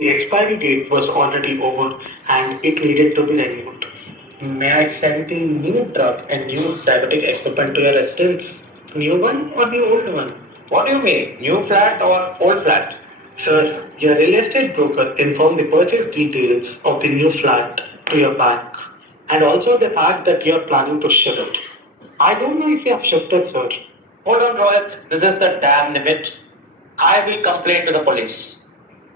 The expiry date was already over and it needed to be renewed. May I send the new drug and new diabetic equipment to your residence? New one or the old one? What do you mean? New flat or old flat? Sir, your real estate broker informed the purchase details of the new flat to your bank and also the fact that you are planning to shift. I don't know if you have shifted, sir. Hold on, Rohit. This is the damn limit. I will complain to the police.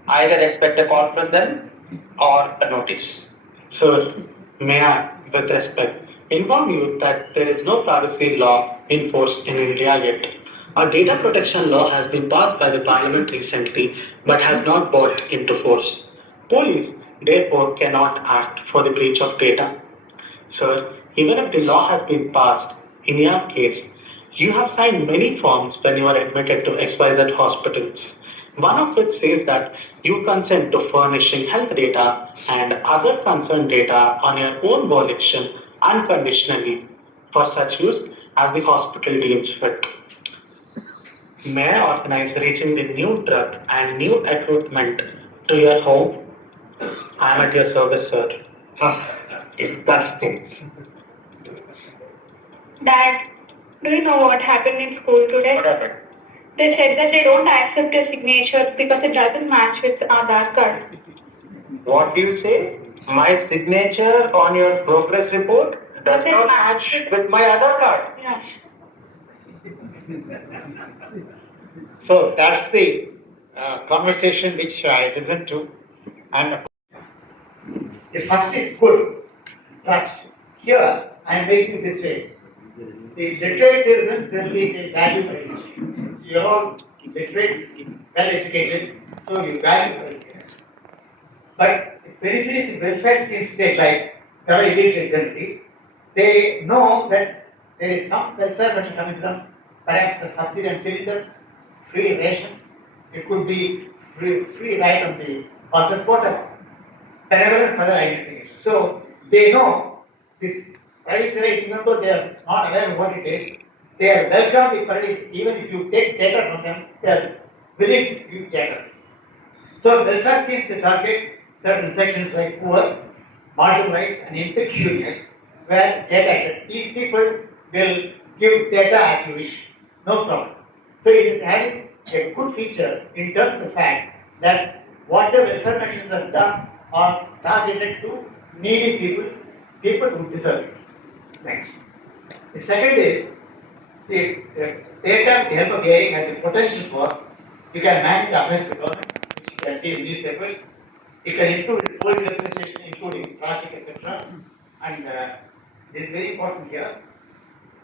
Either expect a call from them or a notice. Sir, may I, with respect, inform you that there is no privacy law in force in India yet. A data protection law has been passed by the parliament recently but has not brought into force. Police, therefore, cannot act for the breach of data. Sir, even if the law has been passed, in your case, you have signed many forms when you are admitted to XYZ hospitals. One of which says that you consent to furnishing health data and other concerned data on your own volition unconditionally for such use as the hospital deems fit. May I organize reaching the new drug and new equipment to your home? I am at your service, sir. Disgusting. Dad, do you know what happened in school today? What happened? They said that they don't accept your signature because it doesn't match with Aadhaar card. What do you say? My signature on your progress report does Does it not match match with my Aadhaar card. Yeah. So that's the conversation which I listened to. And the first is good, trust. Here I am making this way. The literate citizens will be the value policy. So you're all literate, well educated, so you value policy. But peripheries, welfare scheme state like very illiterate generally, they know that there is some welfare that coming to them, perhaps a subsidy and cylinder, free ration, it could be free ride on the buses, whatever. Parallel further identification. So they know this privacy right, even though they are not aware of what it is, they are welcome the privacy, even if you take data from them, they are willing to give data. So welfare schemes they target certain sections like poor, marginalized and impecunious, where data, these people will give data as you wish, no problem. So it is having a good feature in terms of the fact that whatever welfare measures are done are targeted to needy people, people who deserve it. Next. The second is the data with the help of AI has a potential for you can manage the affairs of the government, which you can see in newspapers. You can include police administration, including traffic, etc. And this is very important here.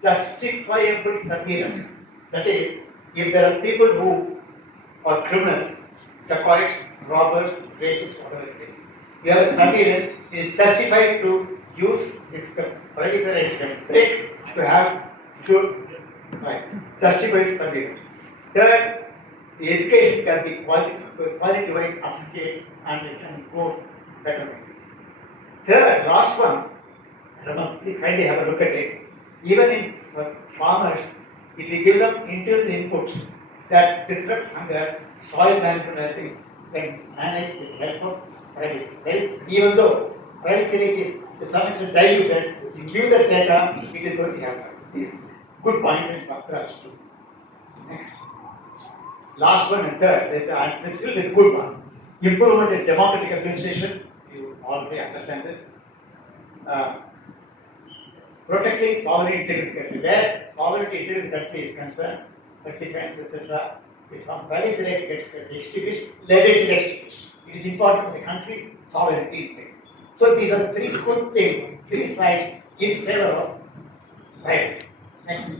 Justifiable surveillance. That is, if there are people who are criminals, dacoits, robbers, rapists, whatever it is, you have a surveillance is justified to use this privacy right and break to have stood right. Justified surveillance. Third, the education can be quality-wise upscale and it can go better. Third, last one, Raman, please kindly have a look at it. Even in farmers, if you give them intelligent inputs that disrupts hunger, soil management and things, can manage with the help of privacy. Right? Even though privacy rate is to some extent diluted, you give that data, it is going to happen. This good point is up to us too. Next. Last one and third, and still the good one. Improvement in democratic administration, you already understand this. Protecting sovereign integrity, where sovereignty integrity country is concerned, the defense, etc., if some privacy right gets extinguished, let it get extinguished. It is important for the country's sovereignty integrity. So these are three good things, three slides in favor of privacy. Next.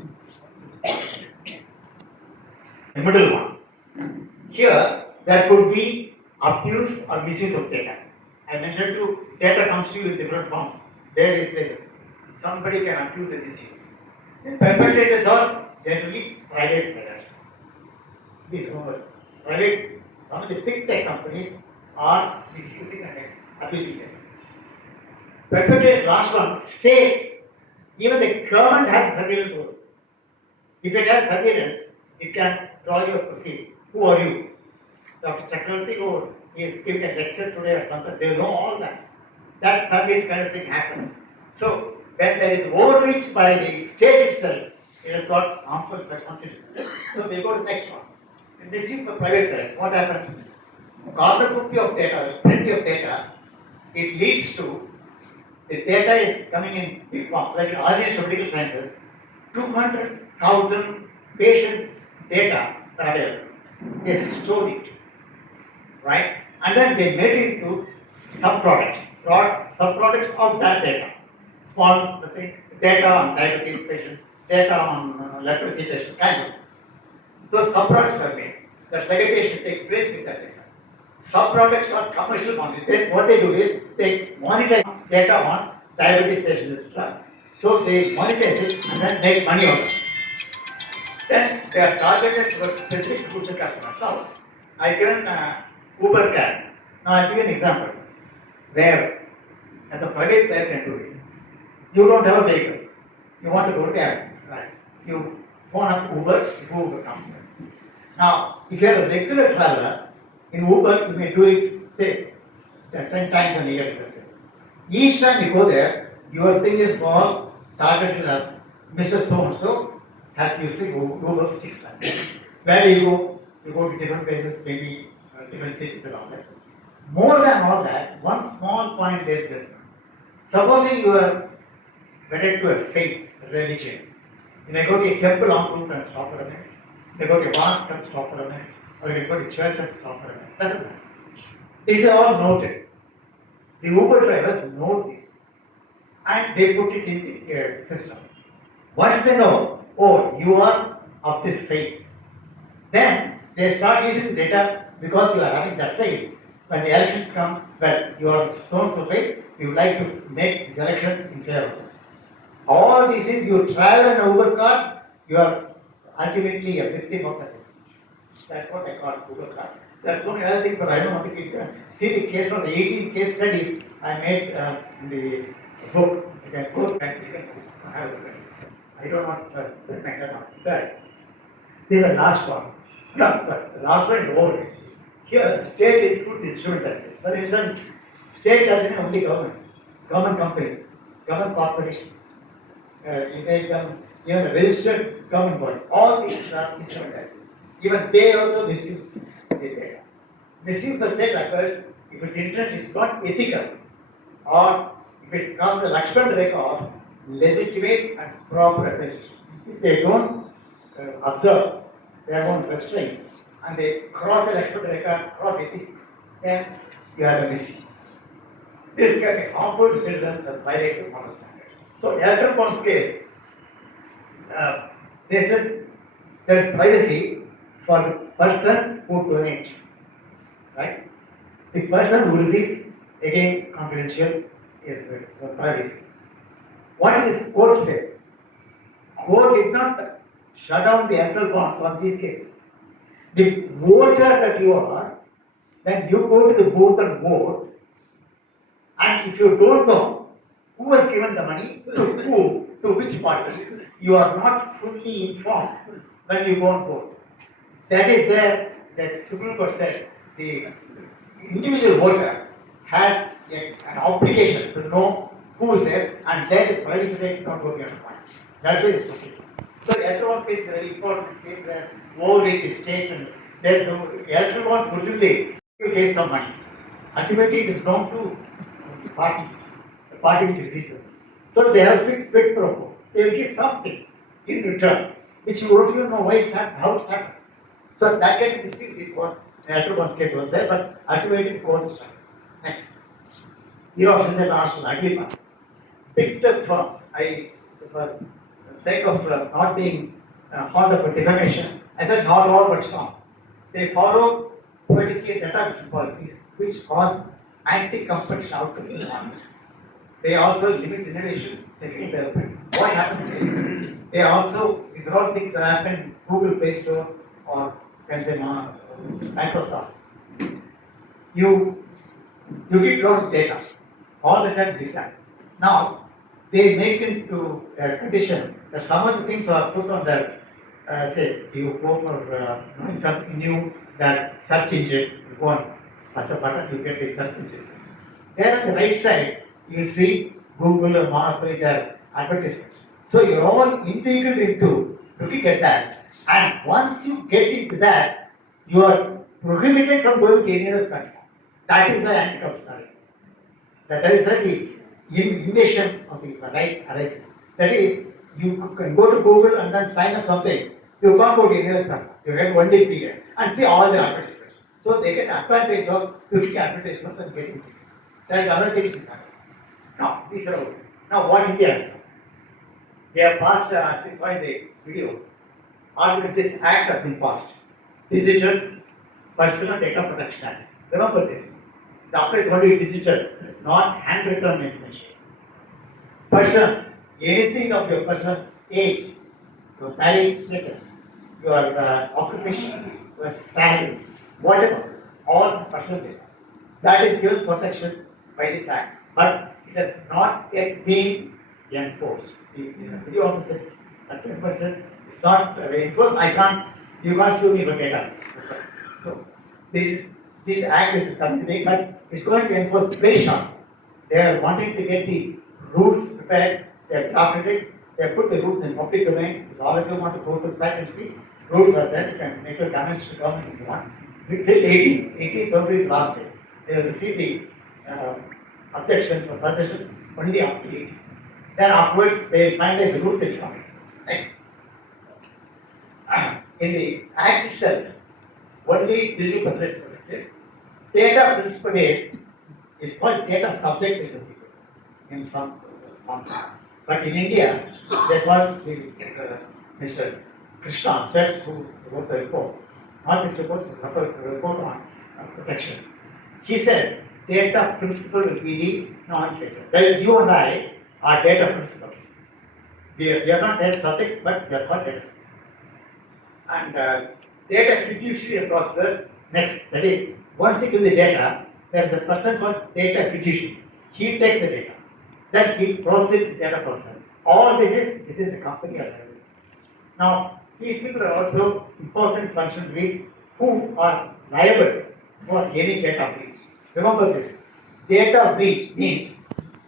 The middle one. Here, there could be abuse or misuse of data. I mentioned to data comes to you in different forms, various places. Somebody can abuse and misuse. The perpetrators are generally private players. Please remember, private, some of the big tech companies are misusing and abusing data. Perpetrator, last one, state. Even the government has surveillance over. If it has surveillance, it can draw your profile. Who are you? Dr. Chakravarthy or he is giving a lecture today or something, they know all that. That service kind of thing happens. So when there is overreach by the state itself, it has got harmful consequences. So we go to the next one. In misuse of private players, what happens? Cornucopia of data, plenty of data, it leads to the data is coming in big forms, like in organization of medical sciences, 200,000 patients' data are available. They store it, right? And then they made it into subproducts, subproducts of that data. Small thing, data on diabetes patients, data on leprosy patients, kinds of things. So subproducts are made. The segregation takes place with that data. Subproducts are commercial monitoring. Then what they do is they monetize data on diabetes patients, etc. So they monetize it and then make money out of it. Then they are targeted towards specific groups of customers. Now, I given Uber cab. Now I'll give you an example where as a private player can do it. You don't have a vehicle. You want to go to cab, right? You phone up Uber, Uber comes there. Now, if you are a regular traveler, in Uber you may do it, say, 10 times a year, let's say. Each time you go there, your thing is all targeted as Mr. So and so has used Uber 6 times. Where do you go? You go to different places, maybe different cities around that. More than all that, one small point there is different. Supposing you are wedded to a faith, religion. You may go to a temple en route and stop for a minute. You may go to a mosque and stop for a minute. Or you may go to church and stop for a minute. Doesn't matter. These are all noted. The Uber drivers know these things. And they put it in the system. Once they know, oh, you are of this faith, then they start using data because you are having that faith. When the elections come, well, you are so and so faith, you would like to make these elections in favor of them. All these things, you travel in an Uber car, you are ultimately a victim of that. That's what I call Uber car. There are so many other things, but I don't want to see the case of the 18 case studies I made in the book. You can go back, you can have a look at it. I don't want to spend my time on that. This is the last one. No, sorry, the last one is overreach. Here, the state includes instrumentalities. For instance, state doesn't mean only government company, government corporation. You take them, even the registered government body, all these are instrumentalities. Even they also misuse the data. Misuse of state occurs if its intent is not ethical or if it crosses the Lakshman Rekha of legitimate and proper administration. If they don't observe, they won't restrain, and they cross the Lakshman Rekha, cross ethics, then you have a misuse. This can be harmful to citizens and violate the moral standards. So, Electoral Bond's case, they said there is privacy for the person who donates, right? The person who receives, again, confidential is the privacy. What is court said? Court did not shut down the electoral bonds on these cases. The voter that you are, then you go to the booth and vote, and if you don't know who has given the money to who, to which party, you are not fully informed when you go and vote. That is where the Supreme Court said the individual voter has an obligation to know who is there, and then the privacy right not go beyond the point. That's why it's okay. So the electoral bonds case is a very important case where overreach is state, and there's electoral bonds presumably pay some money. Ultimately, it is known to the party which receives it. So they have a big pro quo. They will give something in return, which you don't even know why it's happened, how it's happened. So that kind of misuse is what the electoral bonds case was there, but ultimately the court is trying. Next. Here also is the last one, ugly part. Big tech firms, for the sake of not being fond of defamation, I said not all but some. They follow privacy and data policies which cause anti-competition outcomes in the market. They also limit innovation, technical development. What happens is, they also, these are all things that happen in Google Play Store or can say Microsoft. You get a lot of data, all the times design. Now, they make into a condition that some of the things are put on their, say, you go for something new, that search engine, you go on As a button, you get the search engine. There on the right side, you will see Google or Mark with their advertisements. So you're all integrated into looking at that. And once you get into that, you are prohibited from going to any other platform. That is the anti-corruption analysis. That is where the invasion of the right arises. That is, you can go to Google and then sign up something. You can't go to any other platform. You get 1 day period and see all the advertisements. So they get advantage of looking at advertisements and getting things. That is another thing which is happening. Now, these are all. Now, what India has done? They have passed, as you saw in the video, already this act has been passed. Digital Personal Data Protection Act. Remember this. The doctor is only digital, not handwritten information. Person, anything of your personal age, your marriage status, your occupation, your salary, whatever, all personal data. That is given protection by this act, but it has not yet been enforced. The video also said that 10% is not enforced. You can't sue me for data. That's right. So this act is coming today, but it's going to be enforced very short. They are wanting to get the rules prepared. They have drafted it. They have put the rules in public domain. If all of you want to go to the site and see, rules are there. You can make your comments to government if you want. Till 18th February is last day. They will receive the objections or suggestions only after 18. Then afterwards, they will finalize the rules and come. Next. In the Act itself, only digital subject is protected. Data principle is called data subject is in some forms. But in India, there was Mr. Krishna, judge who wrote the report, not this report, the report on protection. He said data principle will be the nomenclature. Well, you and I are data principles. We are not data subject, but we are called data principles. And data fiduciary across the next. That is, once you give the data, there is a person called data fiduciary. He takes the data. Then he processes the data person. All this is within the company or level. Now, these people are also important functionaries who are liable for any data breach. Remember this. Data breach means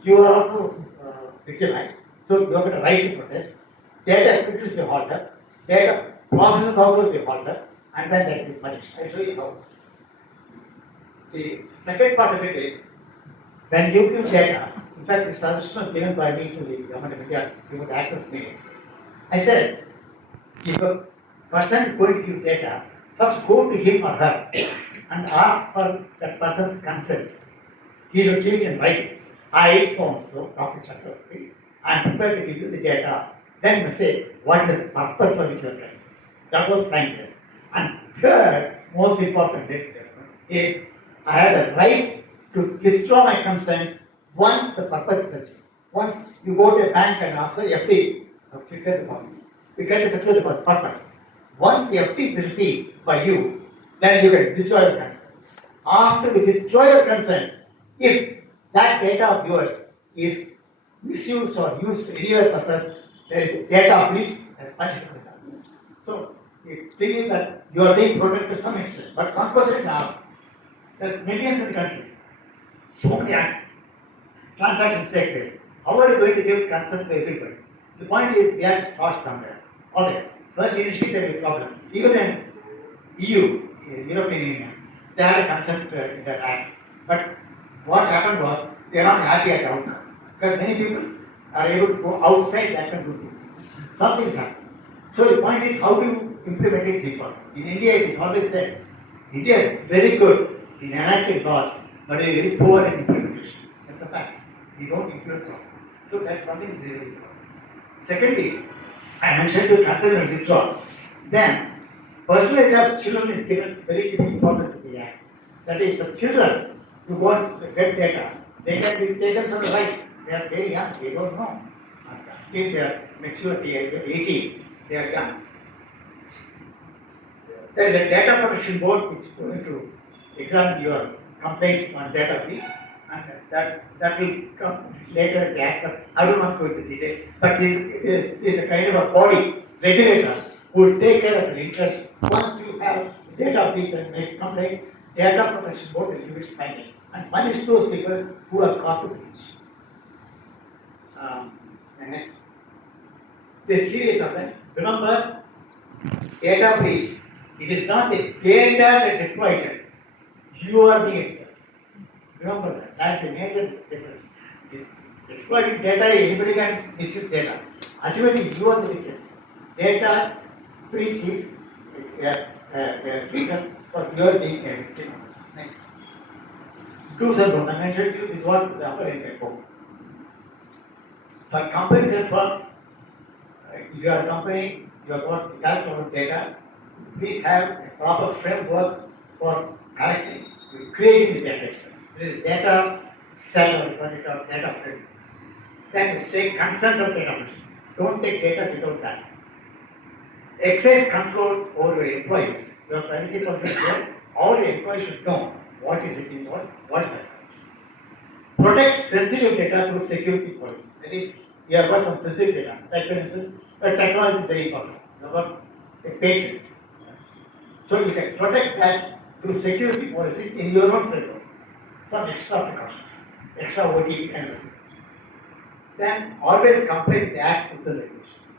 you are also victimized. So you have got a right to protest. Data fiduciary will be halted. Data processes also will be halted. And then that will be punished. I'll show you how. The second part of it is when you give data. In fact, this suggestion was given by me to the government of India before the act was made. I said, if a person is going to give data, first go to him or her and ask for that person's consent. He should give it in writing. I, so and so, Dr. Chakravarthy, I am prepared to give you the data. Then you say, what is the purpose for which you are trying? That was signed there. And third, most important, is I have the right to withdraw my consent once the purpose is achieved. Once you go to a bank and ask for FD, fixed deposit, you get a fixed deposit purpose. Once the FD is received by you, then you can withdraw your consent. After you withdraw your consent, if that data of yours is misused or used for any other purpose, there is data breach and punishment. So the thing is that you are being protected to some extent, but one question is asked. There's millions in the country. So many transactions take place. How are you going to give consent to everybody? The point is, we have to start somewhere. Okay, first initially there will be a problem. Even in EU, European Union, they had a consent in that act. But what happened was, they are not happy at the outcome. Because many people are able to go outside that and do things. Something is happening. So the point is, how do you implement it is important. In India, it is always said, India is very good in enacting laws, but it is very poor in implementation. That's a fact. We don't implement properly. So that's one thing is really important. Secondly, I mentioned to consent and withdraw. Then, personal data of children is given very importance in the act. That is, for children who want to get data, they can be taken from the right. They are very young, they don't know. Until their maturity, 18, they are young. There is a data protection board which is going to examine your complaints on data breach, and that will come later in the act. But I don't want to go into details. But this is a kind of a body regulator who will take care of your interest. Once you have data breach and make complaint, Data Protection Board will give its finding and punish those people who have caused the breach. And next, the serious offense. Remember, data breach. It is not the data that is exploited. You are being exploited. Remember that. That's the major difference. Exploiting data, anybody can misuse data. Ultimately, you are the victims. Data breach is a reason for your being a victim. Next. Do's and don'ts. I mentioned you is what the upper end for. For companies and firms, if you are a company, you have got calculated data, please have a proper framework for collecting, creating the data itself. This is data cell or data frame. Then take consent of data person. Don't take data without that. Excess control over your employees. Your privacy policy here, all the employees should know what is it in what is that. Protect sensitive data through security policies. That is, you have got some sensitive data. Like for instance, technology is very important. You have got a patent. So you can protect that through security policies in your own framework. Some extra precautions, extra OT and everything. Then always comply with the Act rules and regulations.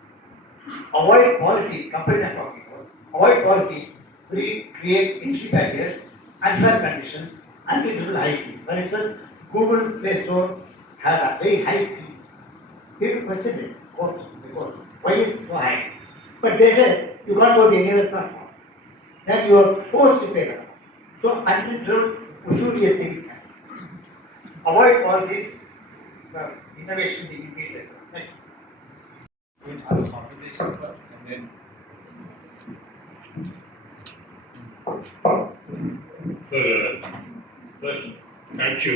Avoid policies, companies are talking about, avoid policies create entry barriers, unfair conditions, unreasonable high fees. For instance, Google Play Store had a very high fee. People questioned it, because why is it so high? But they said you can't go to any other platform. Then you are forced to pay that. So unreasonable, usurious things happen. Avoid policies, innovation being impeded. Next. We'll have a conversation first and then. First, thank you.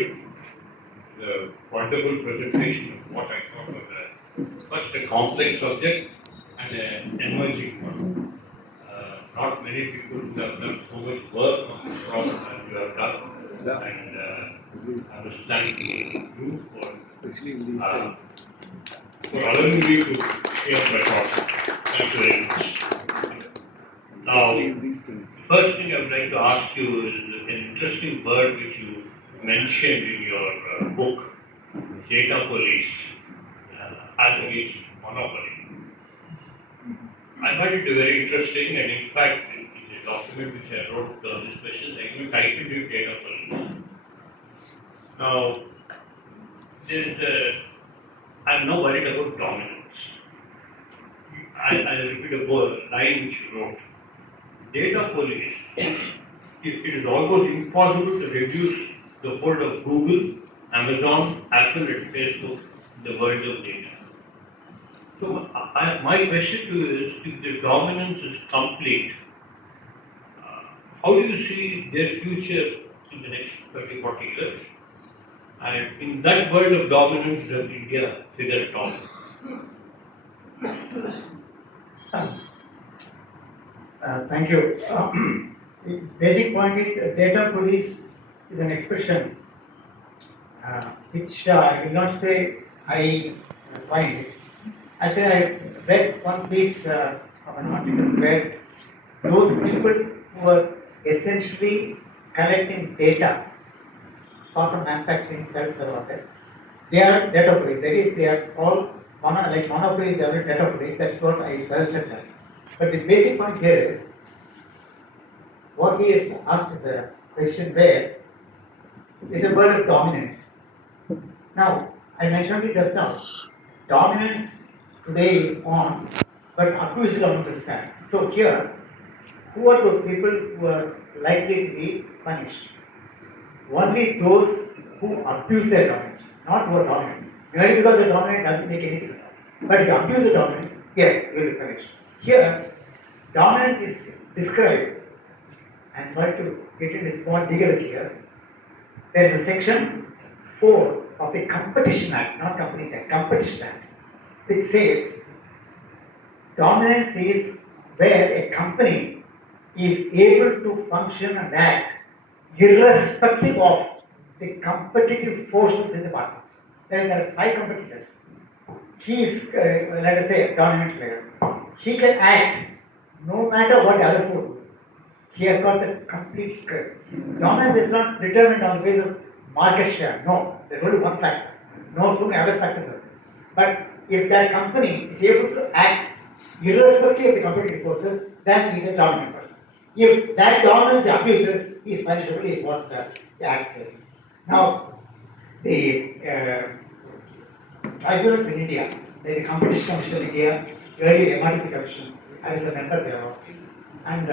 The wonderful presentation of what I thought was first a complex subject and an emerging one. Not many people who have done so much work on this problem as you have done, and I was thankful to you for allowing me to share my thoughts. Thank you very much. Now, first thing I would like to ask you is an interesting word which you mentioned in your book, data police, as against monopoly. I find it very interesting, and in fact, in the document which I wrote this question, I even titled it data police. Now, I'm not worried about dominance. I'll repeat a line which you wrote. Data police, it is almost impossible to reduce the hold of Google, Amazon, Apple and Facebook in the world of data. So my question to you is, if the dominance is complete, how do you see their future in the next 30, 40 years? And in that world of dominance, does India figure at all? Thank you. The basic point is data police is an expression which I will not say I find it. Actually, I read one piece of an article where those people who are essentially collecting data apart from manufacturing cells or whatever, they are data police. That is, they are all like monopolies, they are data police. That's what I suggested them. But the basic point here is what he has asked is a question where is a word of dominance. Now, I mentioned it just now. Dominance today is on, but abuse dominance is bad. So here, who are those people who are likely to be punished? Only those who abuse their dominance, not who are dominant. Merely because they're dominant doesn't make anything. But if you abuse the dominance, yes, you will be punished. Here, dominance is described. I'm sorry to get into small details here. There is a section 4 of the Competition Act, not Companies Act, Competition Act, which says dominance is where a company is able to function and act irrespective of the competitive forces in the market. There are 5 competitors. He is, let us say, a dominant player. He can act no matter what the other four do. He has got the complete Dominance is not determined on the basis of market share. No, there's only one factor. No, so many other factors are there. But if that company is able to act irrespective of the competitive forces, then he's a dominant person. If that dominance abuses, he is punishable, is what the act says. Now, the tribunals in India, like the Competition Commission in India, earlier MRTP Commission, I was a member thereof, and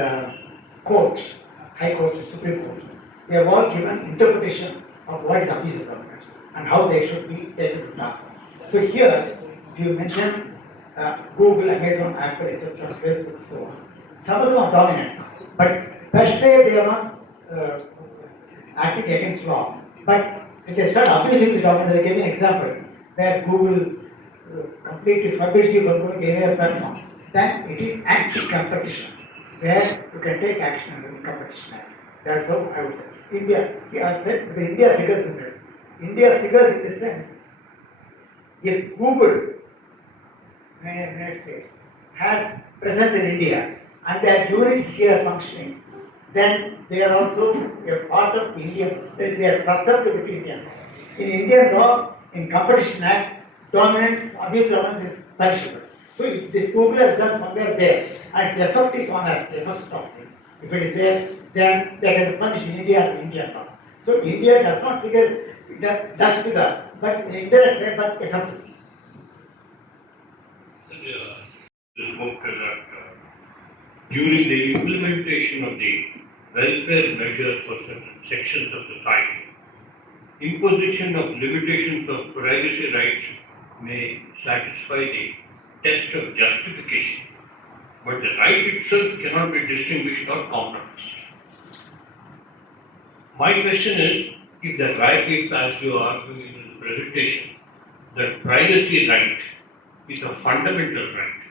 courts, high courts, and supreme courts, they have all given interpretation of what is abuse of dominance and how they should be taken to task. So here, if you mention Google, Amazon, Apple, etc., Facebook, and so on, some of them are dominant, but per se they are not acting against law. But if they start abusing the dominance, they give me an example where Google completely forbids you from going any other platform, then it is anti-competition, where you can take action under the Competition Act. That's how I would say. India, I said, the India figures in this. India figures in the sense, if Google, United States, has presence in India and their units here functioning, then they are also a part of Indian, they are susceptible to Indian law. In Indian law, in Competition Act, dominance, abuse dominance is punishable. So if this Google has done somewhere there, and the effect is on us, the effect stopped. If it is there, then they can punish in India as Indian law. So India does not figure, it does figure, but indirect way, but effectively. This book that during the implementation of the welfare measures for certain sections of society, imposition of limitations of privacy rights may satisfy the test of justification, but the right itself cannot be distinguished or compromised. My question is, if the right is, as you argue in the presentation, that privacy right is a fundamental right,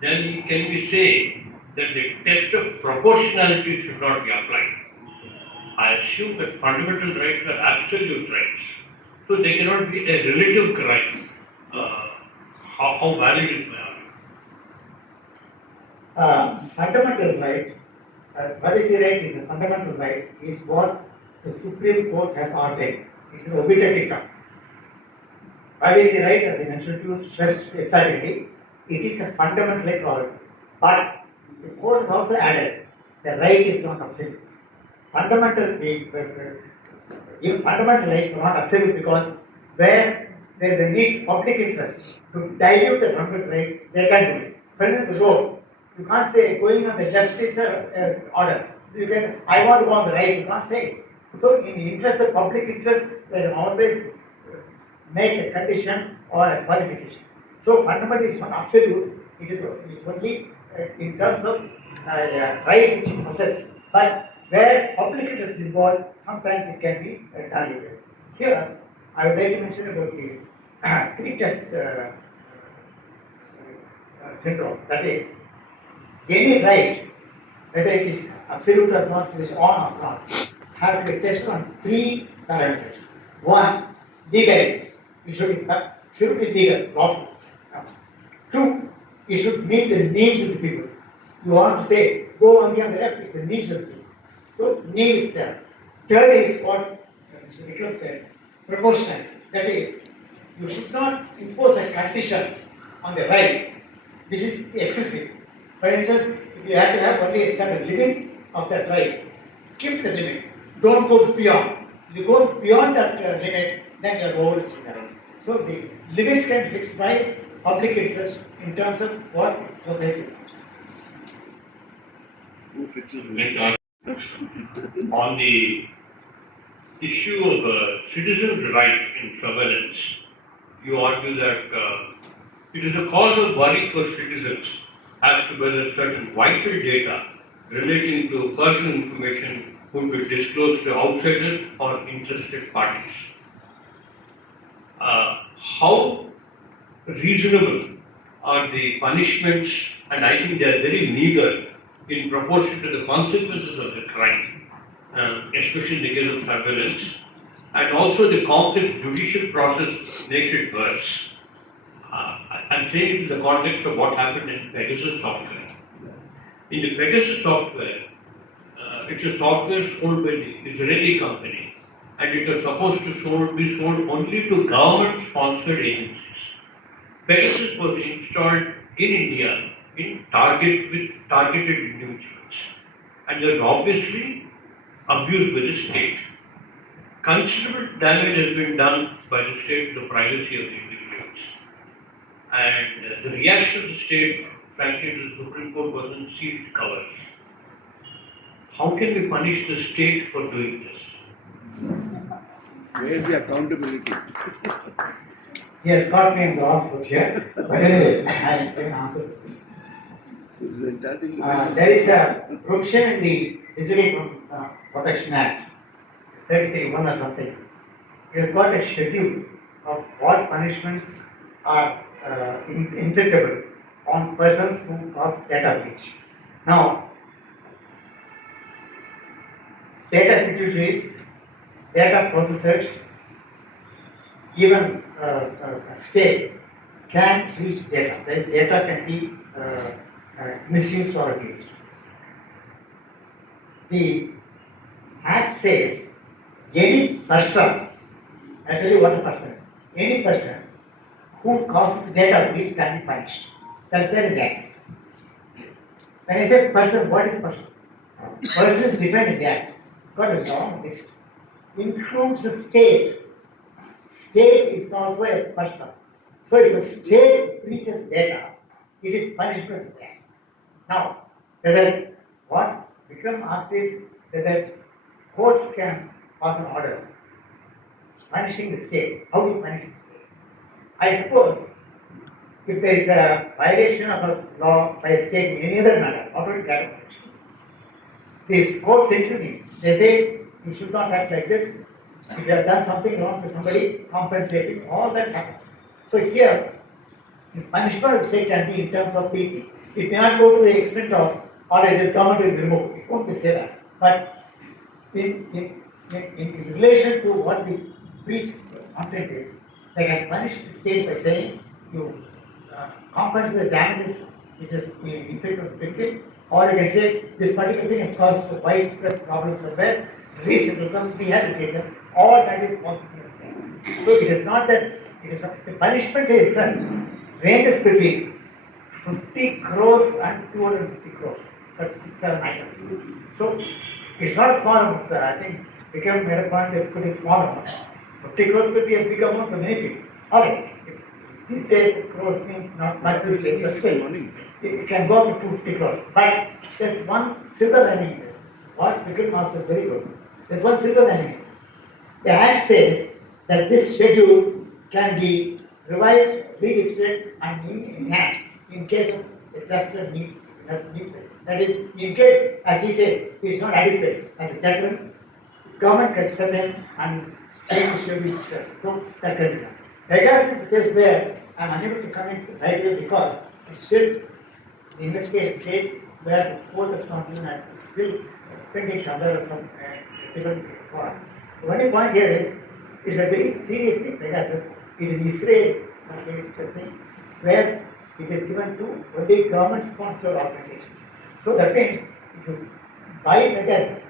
then can we say that the test of proportionality should not be applied? I assume that fundamental rights are absolute rights, so they cannot be a relative right. How valid is my argument? Fundamental right, privacy right is a fundamental right, is what the Supreme Court has ordained. It's an obiter dictum. Privacy right, as I mentioned to you, stressed emphatically, it is a fundamental right for all. But the court has also added the right is not absolute. Even fundamental rights are not absolute because where there is a need public interest to dilute the fundamental right, they can do it. For instance, the road, you can't say going on the left is an order. You can, I want to go on the right, you can't say. So in the interest of public interest, they can always make a condition or a qualification. So fundamentally it's not absolute, it is only in terms of right which you possess. But where public interest is involved, sometimes it can be diluted. Here, I would like to mention about the three-test syndrome. That is, any right, whether it is absolute or not, it is on or not, have to be tested on three parameters. One, legality. It should be absolutely legal, lawful. Two, it should meet the needs of the people. You want to say, go on the left, it's the needs of the people. So, need is there. Third is what Mr. Vikram said, proportionality. That is, you should not impose a condition on the right. This is excessive. For instance, if you have to have only a certain limit of that right, keep the limit. Don't go beyond. If you go beyond that limit, then you are overreaching the right. So the limits can be fixed by public interest in terms of what society wants. On the issue of citizens' right in surveillance, you argue that it is a cause of worry for citizens as to whether certain vital data relating to personal information would be disclosed to outsiders or interested parties. How reasonable are the punishments, and I think they are very meager in proportion to the consequences of the crime, especially in the case of surveillance, and also the complex judicial process makes it worse. I'm saying it in the context of what happened in Pegasus software. In the Pegasus software, it's a software sold by the Israeli company, and it is supposed to be sold only to government-sponsored agencies. Pegasus was installed in India with targeted individuals, and was obviously abused by the state. Considerable damage has been done by the state to the privacy of the individuals. And the reaction of the state, frankly, to the Supreme Court was in sealed covers. How can we punish the state for doing this? Where is the accountability? He has got me in the wrong foot here. But anyway, I can answer this. There is a provision in the Digital Protection Act, 33(1) or something. It has got a schedule of what punishments are inflictable on persons who cause data breach. Now, data fiduciaries, data processors, even a state can breach data. The data can be misused or abused. The Act says any person, I tell you what a person is, any person who causes data breach can be punished. That's there in the Act. When I say person, what is person? Person is defined in the Act. It's got a long list. Includes the state. State is also a person. So if the state breaches data, it is punishment there. Now, whether what Vikram asked is whether courts can pass an order punishing the state. How do you punish the state? I suppose if there is a violation of a law by a state in any other matter, not only data protection, these courts intervene. They say you should not act like this. If you have done something wrong to somebody, compensating, all that happens. So here, the punishment of the state can be in terms of these things. It may not go to the extent of, all right, this government will remove. It won't say that. But in relation to what the breach content is, they can punish the state by saying you compensate the damages which is inflicted on the victim, or you can say this particular thing has caused widespread problems somewhere, reason will come, we have to take it. All that is possible. So it is not that it is not, the punishment is ranges between 50 crores and 250 crores. That's 6-7 items. So it's not a small amount, sir. I think Vikram made a point that could be small amount. 50 crores could be a big amount for many people. Alright, these days crores mean not much these days, but still it can go up to 250 crores. But there's one silver lining in this. What Vikram asked was very good. There's one silver lining in this. The Act says that this schedule can be revised, revisited, and enhanced in case of disaster need. That is, in case, as he says, it is not adequate as a deterrent, government can step in and change the schedule itself. So that can be done. Pegasus is a case where I am unable to comment right here because it's still the investigation stage where the court has not given and still pending under some different forum. The only point here is it's a very serious thing, Pegasus. It is Israel-based thing where it is given to only government-sponsored organizations. So that means if you buy Pegasus,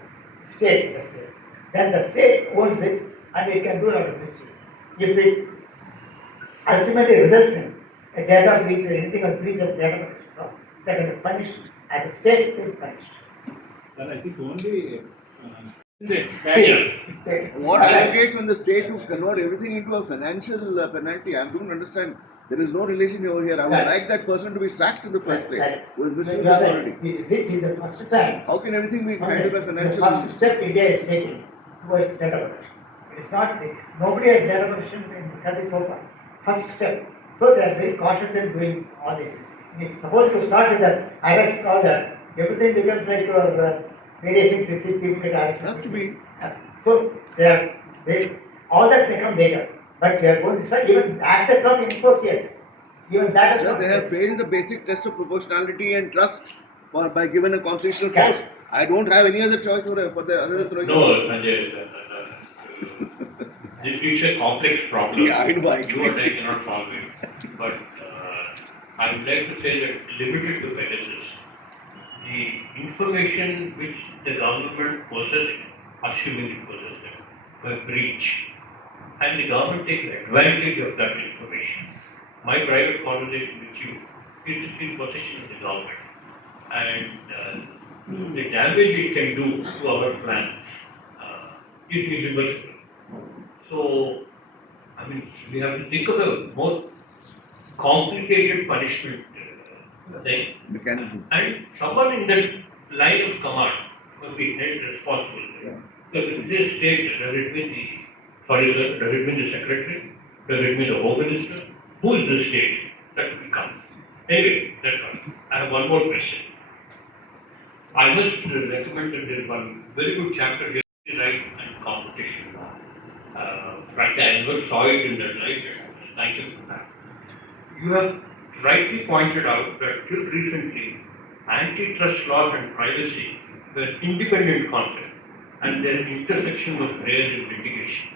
state, let's say, then the state owns it and it can do that in this. If it ultimately results in a data breach or anything or breach of data protection, that can be punished as a state is punished. Then I think only What delegates on the state to convert everything into a financial penalty? I don't understand. There is no relation over here. I would like that person to be sacked in the first place. Who has misused authority. This is the first time. How can everything be handled by financial? The first step India is taking towards data protection. It is not, nobody has data protection in this country so far. First step. So they are very cautious in doing all these things. If supposed to start with the arrest, all that, everything becomes like various things, you see people get arrested. Has to be. So all that may come later. But they are going to start, even the act has not been enforced yet. Even that is Sir, not they have failed the basic test of proportionality and trust by given a constitutional post. I don't have any other choice for the other than throwing. No, Sanjay, it's a complex problem. Yeah, I know. You and I cannot solve it. But I would like to say that limited to Pegasus, the information which the government possessed, assuming it possessed them, were breached, and the government takes advantage of that information. My private conversation with you is in possession of the government, and the damage it can do to our plans is irreversible. So, I mean, we have to think of a more complicated punishment thing, Mechanism. and someone in that line of command will be held responsible for it. Because if this state, does it mean the, sorry sir, does it mean the secretary? Does it mean the home minister? Who is the state? That will become. Anyway, that's all. I have one more question. I must recommend that there is one very good chapter here, right and competition law. Frankly, I never saw it in that light. Thank you for that. You have rightly pointed out that till recently, antitrust laws and privacy were independent concepts and their intersection was rare in litigation.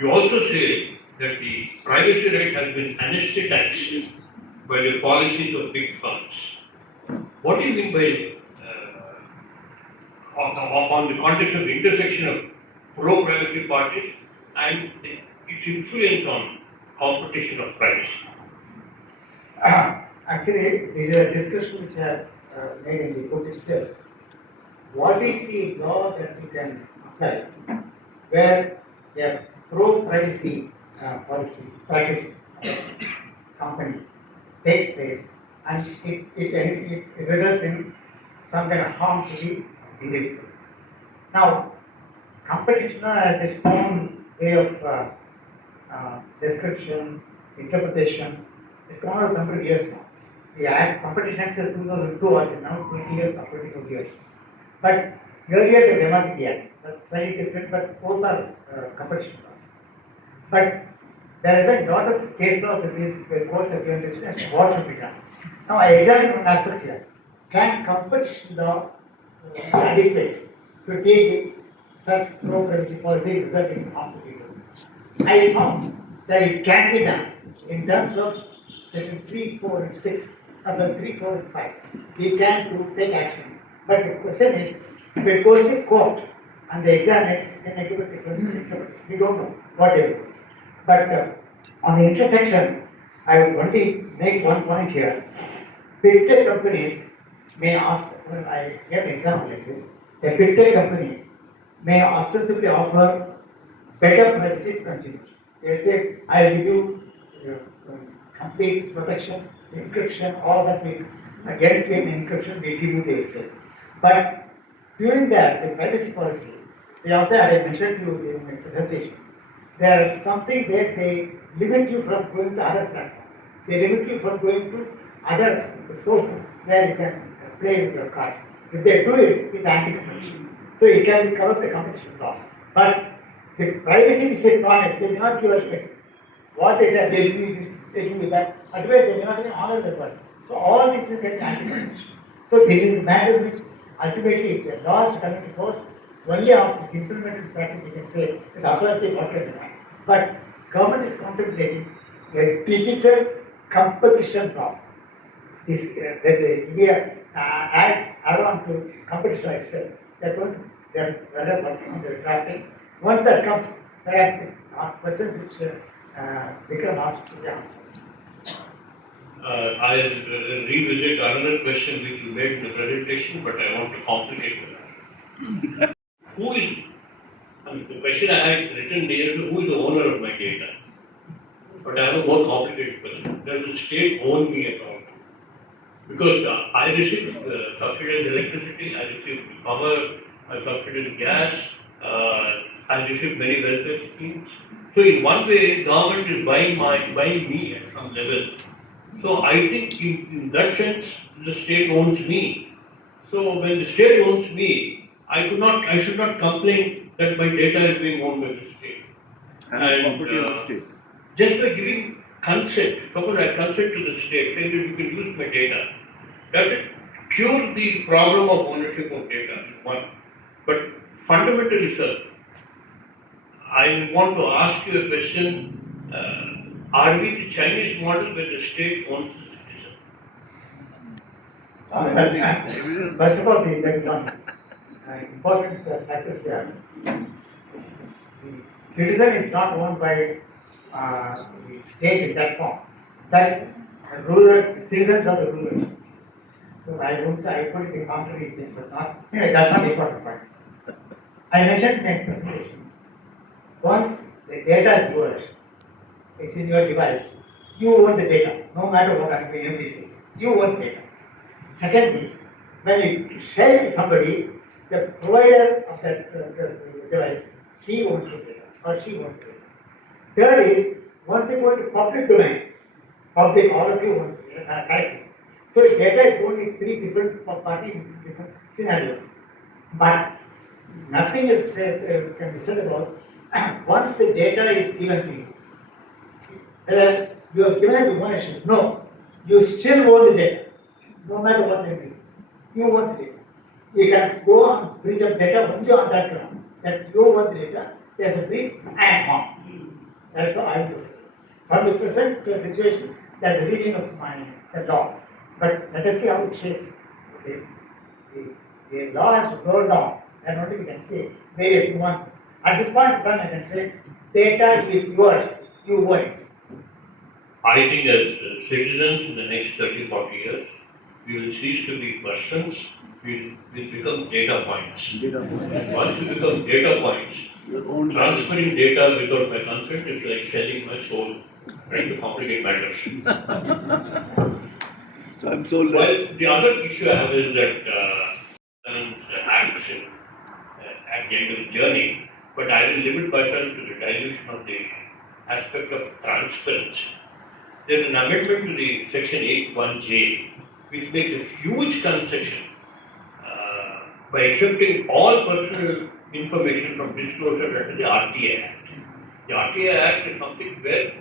You also say that the privacy right has been anesthetized by the policies of big firms. What do you mean by on the context of the intersection of pro-privacy parties and its influence on competition of privacy? Actually, there is a discussion which I have made in the book itself. What is the law that we can apply where a pro-privacy policy practice company takes place and it results in some kind of harm to the individual. Now, competition has its own way of description, interpretation. It's gone on 100 years now. The Act, Competition Act is 2002 or now 20 years or 22 years. But earlier it was MRTP Act. That's slightly different, but both are competition laws. But there have been a lot of case laws in these where courts have given decision as to what should be done. Now I examine one aspect here. Can competition law be adequate to take such pro-privacy policy resulting in harm to people? I found that it can be done in terms of section 3, 4, and 6. Sorry, 3, 4, and 5. We can take action. But the question is, if it goes to court and they examine it, then they give a different interpretation. We don't know what they will do. But on the intersection, I will only make one point here. Big tech companies may ask, well, I give an example like this. A big tech company may ostensibly offer better privacy to consumers. They say, I will give you complete protection, encryption, all that we guarantee and encryption, we give you, they will say. But during that, the privacy policy, they also had, I mentioned to you in my presentation, there is something where they limit you from going to other platforms. They limit you from going to other sources where you can play with your cards. If they do it, it's anti-competition. So it can be covered by competition law. But the privacy which they promise, they may not give us credit. What they say, they will give this, they give you that. Otherwise, they may not even honor the word. So all these things get anti-competition. So this is the matter which ultimately the laws come into force. Only after it's implemented in practice, we can say that authority what can be done. But government is contemplating a digital competition law. This that we add on to competition law itself. They're working on the drafting. Once that comes, perhaps the question which Vikram asked to be answered. I'll revisit another question which you made in the presentation, but I want to complicate it. Who is, I mean, the question I had written there is who is the owner of my data? But I have a more complicated question. Does the state own me account? Because I receive subsidized electricity, I receive power, I subsidized gas, I receive many welfare schemes. So in one way, government is buying me at some level. So I think in that sense, the state owns me. So when the state owns me, I should not complain that my data is being owned by the state. And property of the state. Just by giving consent, suppose I consent to the state, saying that you can use my data, does it cure the problem of ownership of data? One. But fundamentally, sir, I want to ask you a question. Are we the Chinese model where the state owns the citizen? First of all, there is one important factor here. The citizen is not owned by the state in that form. That ruler citizens are the rulers. So I won't say I put it in contrary thing, but not anyway, that's not the important point. I mentioned in my presentation. Once the data is yours, it's in your device, you own the data, no matter what anybody says. You own the data. Secondly, when you share it with somebody, the provider of that device, he owns the data or she owns the data. Third is, once you go into public domain, public, all of you own the data correctly. So data is only three different parties in different scenarios. But nothing is can be said about once the data is given to you. You are given it to ownership. No, you still own the data, no matter what the is. You own the data. You can go on breach of data only on that ground. That you own the data, there's a breach and harm. That's how I do it. From the present situation, that's the reading of the law. But let us see how it shapes. The law has to go down, and only we can say various nuances. At this point in time, I can say data is yours, you own it. I think as citizens in the next 30, 40 years, we will cease to be persons, we will become data points. Once you become data points, transferring data without my consent is like selling my soul, trying to complicate matters. So I'm so less. Well, the other issue I have is that acts at the end of the journey, but I will limit myself to the dilution of the aspect of transparency. There's an amendment to the section 8(1)J, which makes a huge concession by exempting all personal information from disclosure under the RTA Act. The RTA Act is something where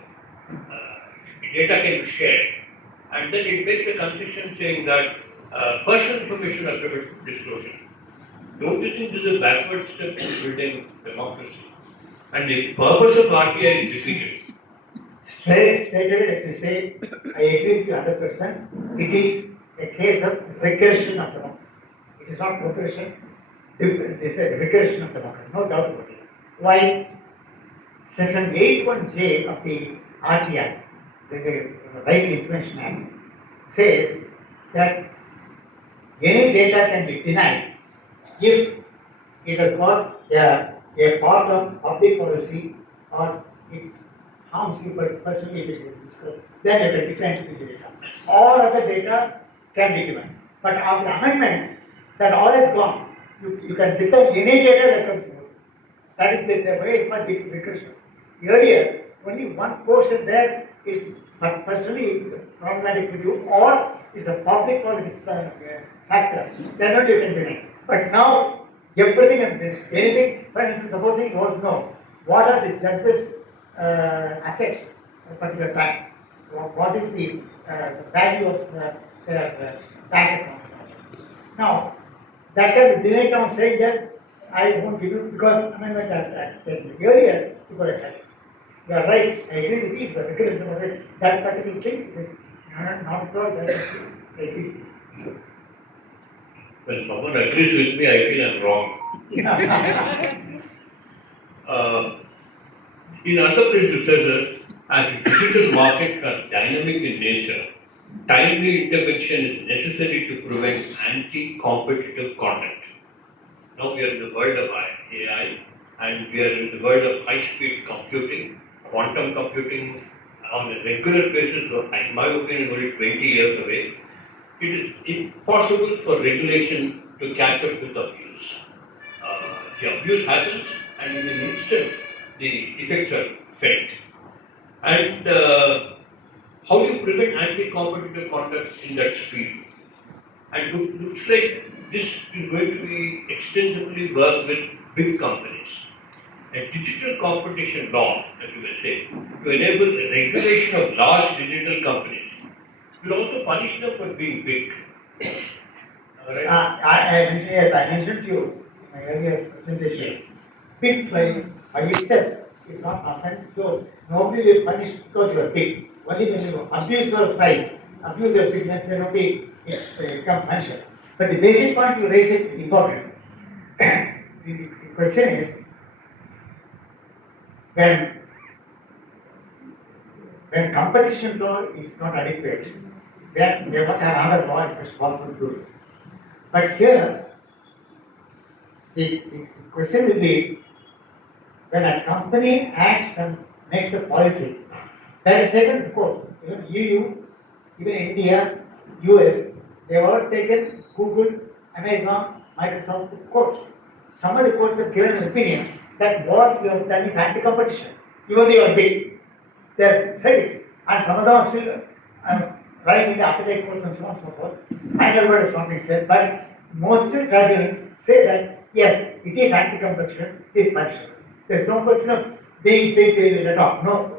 data can be shared, and then it makes a concession saying that personal information are private disclosure. Don't you think this is a backward step in building democracy? And the purpose of RTA is defeated. Straightaway, let me say, I agree with the other person. It is a case of regression of democracy. It is not progression. It is a regression of democracy, no doubt about it. Why? Section 8(1)J of the RTI, the Right to Information Act, says that any data can be denied if it has got a part of public policy or it harms you personally if it is discussed, then you can decline to give the data. All other data can be given. But after amendment, that all is gone. You can decline any data that comes forward. That is the way it must be recursion. Earlier, only one portion there is personally problematic with you, or is a public policy factor. Then only you can deny. But now, everything and anything, for instance, supposing you want to know what are the judges' assets at a particular time, what is the value of their bank account. Now, that can be denied on saying that I won't give you because amendment that earlier you got a time. You are right, I agree with you, it's a recurrent of it. That particular thing is not at all that I agree. When someone agrees with me, I feel I'm wrong. In other places, it says as digital markets are dynamic in nature, timely intervention is necessary to prevent anti-competitive conduct. Now we are in the world of AI, and we are in the world of high-speed computing, quantum computing on a regular basis, in my opinion, only 20 years away. It is impossible for regulation to catch up with abuse. The abuse happens, and in an instant, the effects are felt. And how do you prevent anti-competitive conduct in that speed? And it looks like this is going to be extensively worked with big companies. A digital competition law, as you may say, to enable the regulation of large digital companies will also punish them for being big. Right? I mentioned to you in my earlier presentation, big by itself is not offense, so nobody will punish because you are big. Only when you abuse your size, abuse your bigness, there will be it's become punishable. But the basic point you raise is important. The question is, when competition law is not adequate, then they want to have another law if it's possible to do this. But here, the question will be, when a company acts and makes a policy, that is taken to courts. Even EU, even India, US, they have all taken Google, Amazon, Microsoft to courts. Some of the courts have given an opinion that what you have done is anti-competition, even though you are big. They have said it, and some of them are still running in the appellate courts and so on and so forth. Final word has not been said, but most tribunals say that yes, it is anti-competition, it is punishable. There is no question of being big, they will let off. No,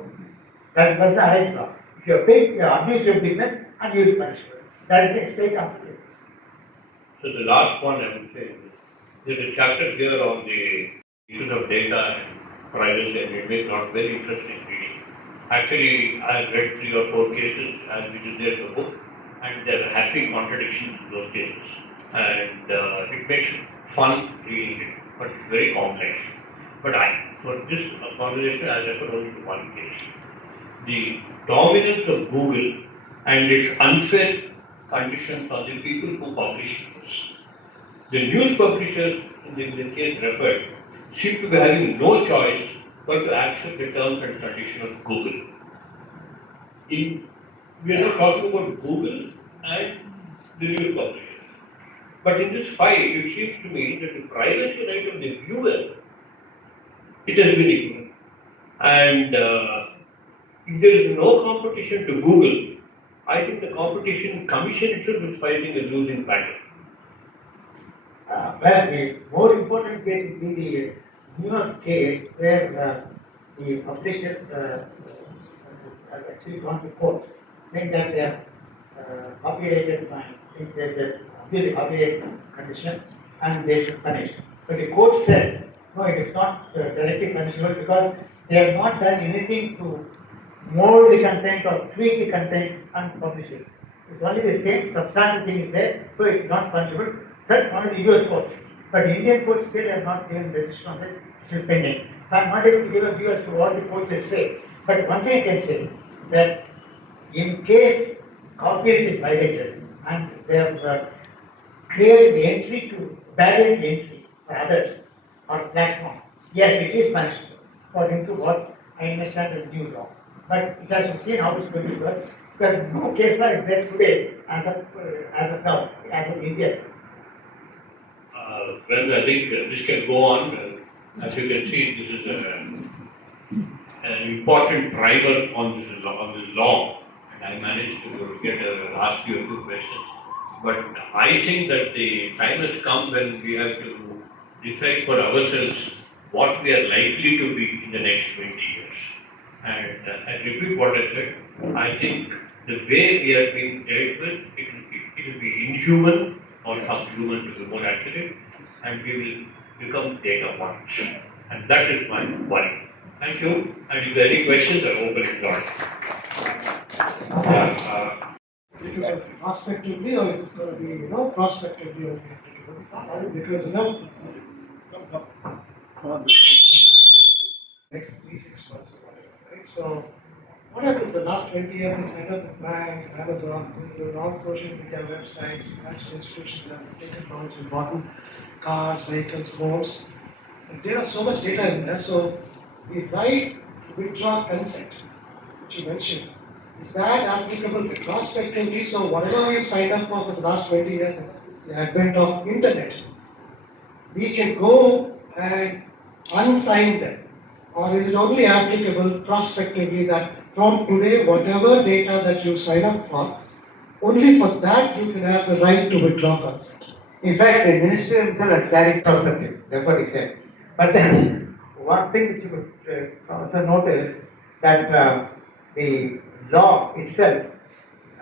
that was the highest law. If you are big, you abuse your bigness and you will be punishable. That is the straight answer to this. So the last point I would say is there's a chapter here on the issues of data and privacy, and it makes not very interesting reading. Actually, I have read 3 or 4 cases as which is there in the book, and there are happy contradictions in those cases. And it makes fun reading it, but it's very complex. But for this conversation, I'll refer only to one case. The dominance of Google and its unfair conditions on the people who publish news. The news publishers, in the case referred, seem to be having no choice but to accept the terms and conditions of Google. We are not talking about Google and the news publishers. But in this fight, it seems to me that the privacy right of the viewer, it has been ignored. And if there is no competition to Google, I think the competition commission itself is fighting a losing battle. Well, the more important case would be the New York case where the publishers have actually gone to court saying that they have copyrighted my, they abuse the copyright condition and they should punish. But the court said, no, it is not directly punishable because they have not done anything to mold the content or tweak the content and publish it. It's only the same substantive thing is there, so it's not punishable. Set on the US courts. But Indian courts still have not given decision on this, still pending. So I'm not able to give a view as to what the courts will say. But one thing I can say, that in case copyright is violated and they have created the entry to barrier the entry for others or platform, yes, it is punishable according to what I understand the new law. But it has to be seen how it's going to work, because no case law is there today as of now, as of India's case. Well, I think this can go on. As you can see, this is an important driver on this law, and I managed to ask you a few questions. But I think that the time has come when we have to decide for ourselves what we are likely to be in the next 20 years. And I repeat what I said. I think the way we are being dealt with, it will be inhuman or subhuman to be more accurate, and we will become data points. And that is my worry. Thank you. And if there are any questions, I'm open to Prospectively, or it's going to be, prospectively only applicable? Because, next 3-6 months or whatever, right? So, what happens the last 20 years? It's either the banks, Amazon, Google, all social media websites, financial institutions that have taken knowledge and bought cars, vehicles, homes. There is so much data in there. So, the right to withdraw consent, which you mentioned, is that applicable prospectively? So, whatever we've signed up for the last 20 years, ever since the advent of internet, we can go and unsign them. Or is it only applicable prospectively that from today, whatever data that you sign up for, only for that you can have the right to withdraw consent? In fact, the ministry himself had carried perspective. That's what he said. But then, one thing which you could also notice that the law itself,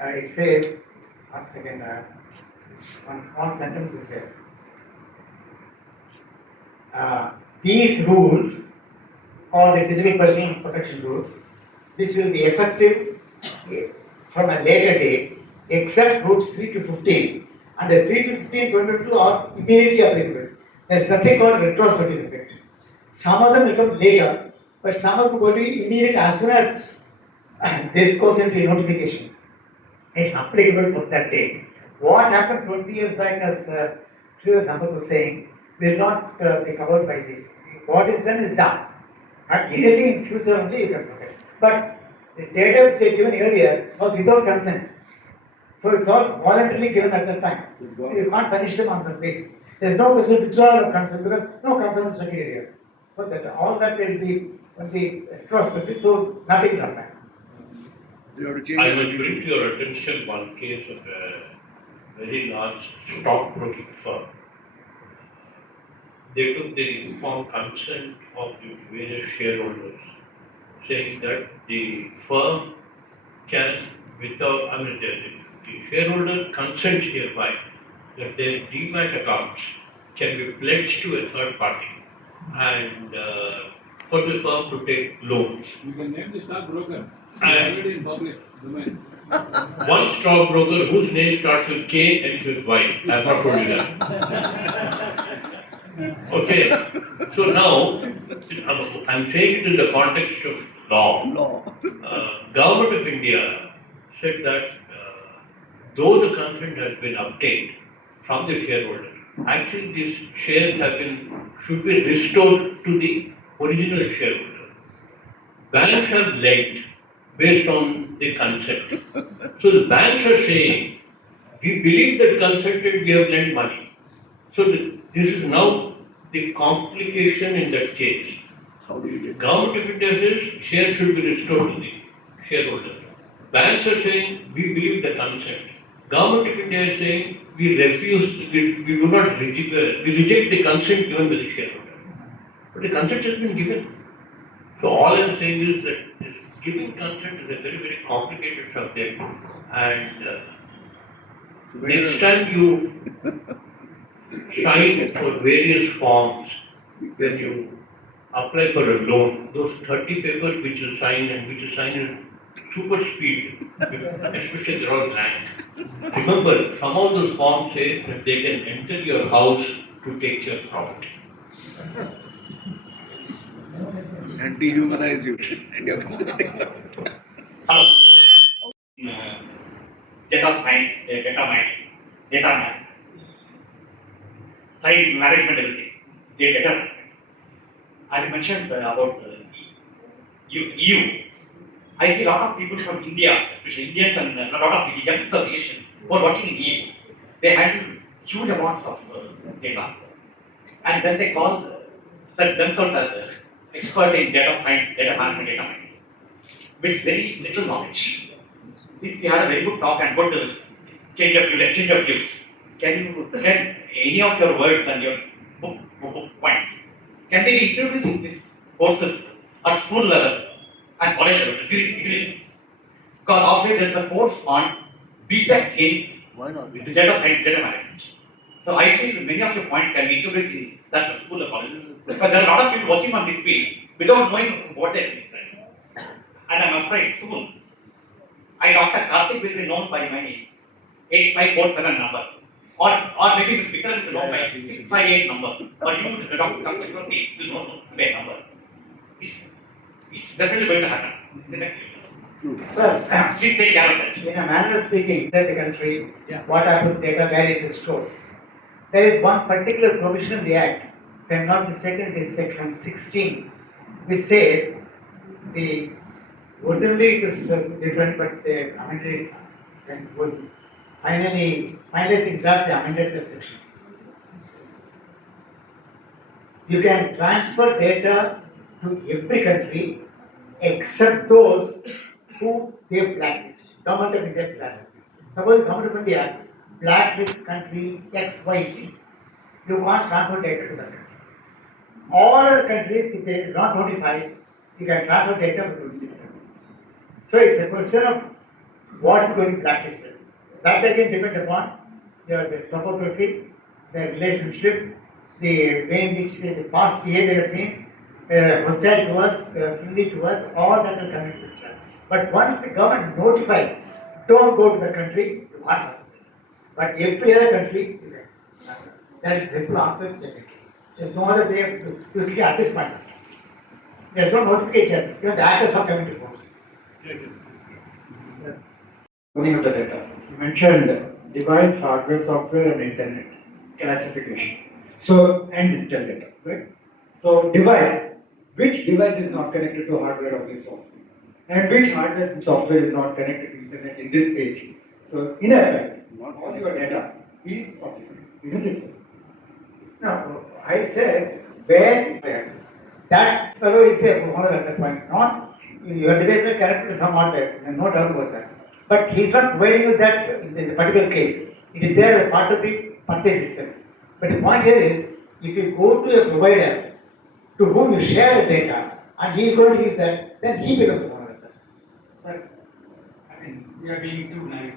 it says, one second, one small sentence is there. These rules, or the digital personal protection rules, this will be effective from a later date except groups 3 to 15. And the 3 to 15, 22 are immediately applicable. There's nothing called retrospective effect. Some of them will come later, but some of them will be immediate as soon as this goes into notification. It's applicable for that day. What happened 20 years back, as Sridhar Sampath was saying, will not be covered by this. What is done is done. And anything in future only you can protect. But the data which I given earlier was without consent. So it's all voluntarily given at that time. You can't punish them on that basis. There's no question of withdrawal of consent because no consent is required here. So that all that will be retrospective, so nothing will happen. So you have to change I the will bring to your attention one case of a very large stockbroking firm. They took the informed consent of the various shareholders, saying that the firm can, without, the shareholder consents hereby that their demat accounts can be pledged to a third party and for the firm to take loans. You can name the stockbroker. And- Already in public domain. One stockbroker whose name starts with K ends with Y. I have not told you that. Okay, so now I'm saying it in the context of law. law. Government of India said that though the consent has been obtained from the shareholder, actually these shares should be restored to the original shareholder. Banks have lent based on the consent. So the banks are saying, we believe that consented, we have lent money. So this is now the complication in that case. How do you get Government of India says shares should be restored to the shareholder. Banks are saying we believe the consent. Government of India is saying we refuse, we do not reject, we reject the consent given by the shareholder. But the consent has been given. So all I'm saying is that this giving consent is a very, very complicated subject, and so when next you- time you sign for various forms, when you apply for a loan, those 30 papers which you sign and which you sign in super speed, especially they're all blank. Remember, some of those forms say that they can enter your house to take your property. and dehumanize you and you're complaining. Hello. Data science, data mining, science, management, everything. Data management. As I mentioned about EU, I see a lot of people from India, especially Indians and a lot of youngster Asians who are working in EU. They handle huge amounts of data, and then they call themselves as expert in data science, data management, data mining, with very little knowledge. Since we had a very good talk and good exchange of views, can you get any of your words and your book points? Can they be introduced in these courses at school level and college level, degree levels? Because also there is a course on BTech in Why not? data science, data management. So I feel many of your points can be introduced in that school or college. But there are a lot of people working on this field without knowing what they're doing. And I'm afraid soon, Dr. Karthik will be known by my 8547 number. Or maybe Mr. Vikram will be known by 658 number. Or you, Dr. Chakravarthy, will know my number. It's definitely going to happen in the next few years. True. Well, Please take care of that. in a manner of speaking, inside the country, what happens to data, where is it stored? There is one particular provision in the Act, if I am not mistaken, it is section 16, which says the originally it is different, but the amended and would finalize the draft, they amended that section. You can transfer data to every country except those who they blacklist. Government of India blacklist. Suppose Government of India blacklist country XYZ. You can't transfer data to that country. All other countries, if they are not notified, you can transfer data between them. So it's a question of what is going to be blacklisted. That again depends upon the topography, the relationship, the way in which the past behavior has been, hostile to us, friendly to us, all that will come into picture. But once the government notifies, don't go to the country you can't transfer data. But every other country, you can transfer. That is simple answer to check. There's no other way to get at this point. There's no notification. Even the act is not coming to force. Owning of the data. You mentioned device, hardware, software, and internet classification. So, and digital data, right? So, device, which device is not connected to hardware or software? And which hardware and software is not connected to internet in this age? So, in effect, all your data is public, isn't it? No, I said when that fellow is there for at that point, not your device is connected to some hardware, no doubt about that. But he's not providing you that in the particular case. It is there as part of the purchase itself. But the point here is, if you go to a provider to whom you share the data and he is going to use that, then he becomes a owner of that. Sir, I mean, we are being too naive.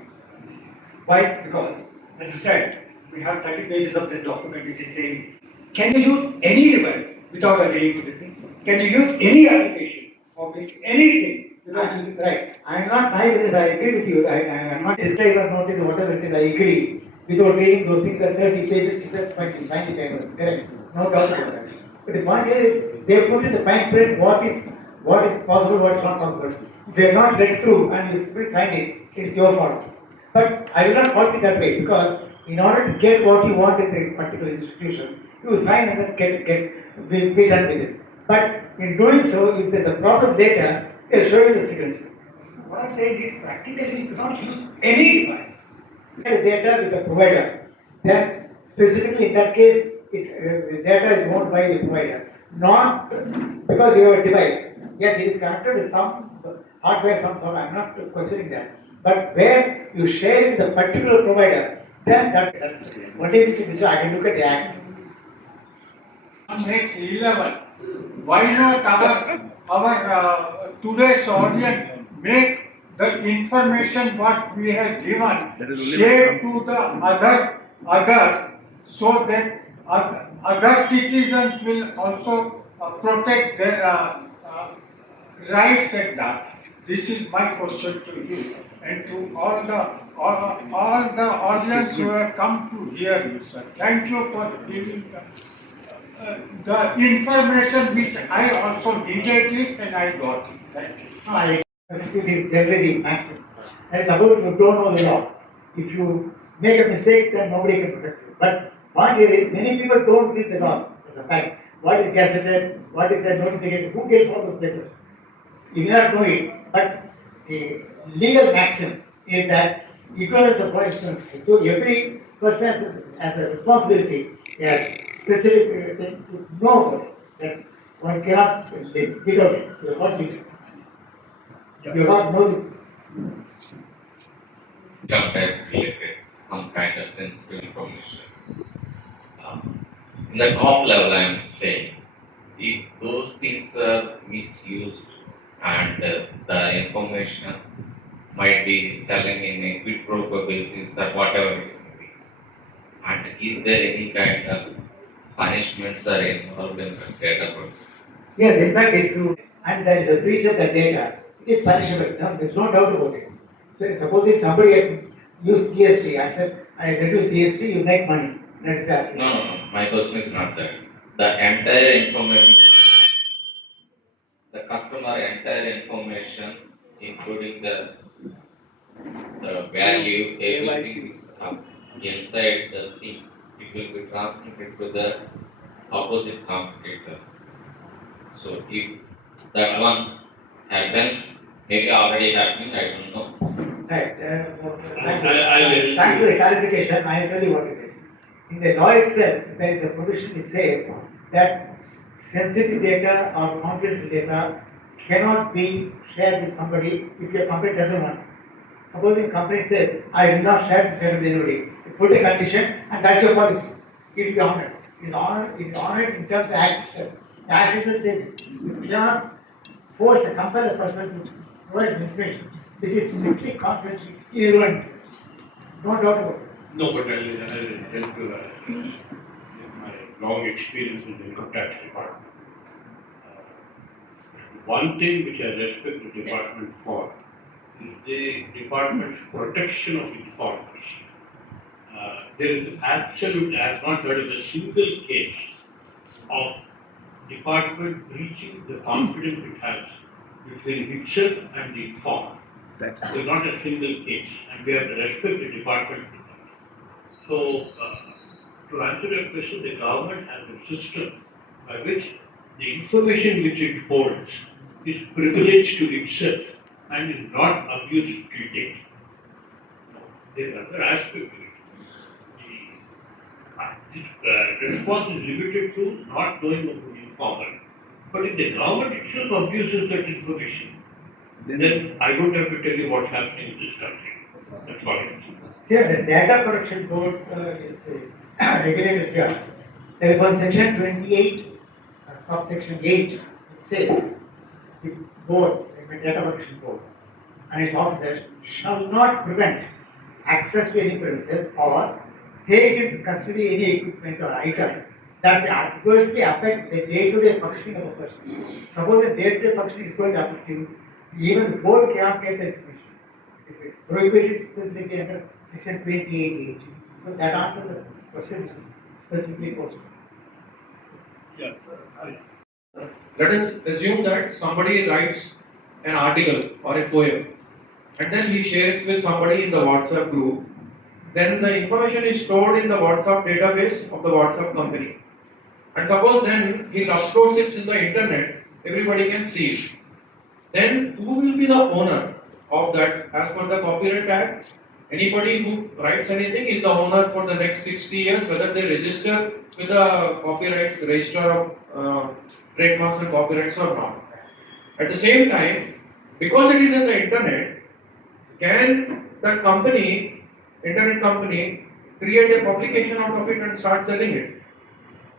Why? Because, as you said, we have 30 pages of this document which is saying, can you use any device without agreeing to this? Can you use any application or make anything without using the right? I am not naive in this, I agree with you. I am not disclaimer notice, whatever it is, I agree. Without reading those things, the 30 pages, you said 20, 90 pages, correct? No doubt about that. But the point is, they put in the fine print what is possible, what is not possible. If you have not read through and you simply find it, it's your fault. But I will not fault it that way because in order to get what you want in a particular institution, you sign and then be done with it. But in doing so, if there's a problem later, they'll show you the signature. What I'm saying is practically you cannot use any device. The data with the provider. Then specifically in that case, the data is owned by the provider, not because you have a device. Yes, it is connected to some hardware, some software. I'm not questioning that. But where you share it with a particular provider, then that's one day which I can look at the act. Makes 11. Why not our today's audience make the information what we have given share to the others so that other citizens will also protect their rights and that. This is my question to you and to all the audience who have come to hear you, sir. Thank you for giving the information which I also needed it and I got it. Thank you. I excuse is generally the maxim. And suppose you don't know the law. If you make a mistake, then nobody can protect you. But one here is many people don't read the laws as a fact. What is gazetted, what is the notification, who gets all those papers? You may not know it, but the legal maxim is that ignorance of law is no excuse. So every person has a responsibility, a specific thing to know about it, that one cannot live without it. So what do you do? You not know it. Sometimes related some kind of sensitive information. In the top level, I am saying, if those things are misused and the information might be selling in a quid pro quo basis or whatever it may be, and is there any kind of punishments are involved in the data protection? Yes, in fact, if you and there is a breach of the data, it is punishable. No, there's no doubt about it. So supposing somebody had used GST, I said, I reduce GST, you make money. That is absolutely. No. My question is not that. The entire information, the customer entire information, including the value, everything is up inside the thing. It will be transmitted to the opposite competitor. So if that one happens, maybe already happening, I don't know. Right. Thanks for the clarification. I will tell you what it is. In the law itself, there is a provision which says that sensitive data or confidential data cannot be shared with somebody if your company doesn't want it. Supposing the company says, I will not share this data with anybody, you put a condition and that's your policy. It will be honored. It is honored in terms of the act itself. The act itself says you cannot force a compel a person to provide information. This is strictly confidential, irrelevant. No doubt about it. No, but I'll help you in my long experience in the income tax department. One thing which I respect the department for is the Department's protection of informers. There is absolute, I have not heard of a single case of department breaching the confidence it has between itself and the informer. That's There is not a single case, and we have to respect the department for that. So, to answer your question, the government has a system by which the information which it holds is privileged to itself and is not abused till date. There is another aspect to it. This response is limited to not knowing of the informer. But if the government itself abuses that information, then I don't have to tell you what's happening in this country. That's all it is. See, the data protection board is regulated here. There is one section 28, subsection 8. It says the board, the data protection board, and its officers shall not prevent access to any premises or take into custody any equipment or item that may adversely affect the day-to-day functioning of a person. Suppose the day-to-day functioning is going to affect him, even the board cannot get the information. It is prohibited specifically under section 28H. So that answers the question which is specifically posed. Yeah. Let us assume that somebody writes an article or a poem and then he shares with somebody in the WhatsApp group. Then the information is stored in the WhatsApp database of the WhatsApp company. And suppose then he uploads it in the internet, everybody can see it. Then who will be the owner of that as per the Copyright Act? Anybody who writes anything is the owner for the next 60 years, whether they register with the copyrights register of trademarks and copyrights or not. At the same time, because it is in the internet, can that company, internet company, create a publication out of it and start selling it?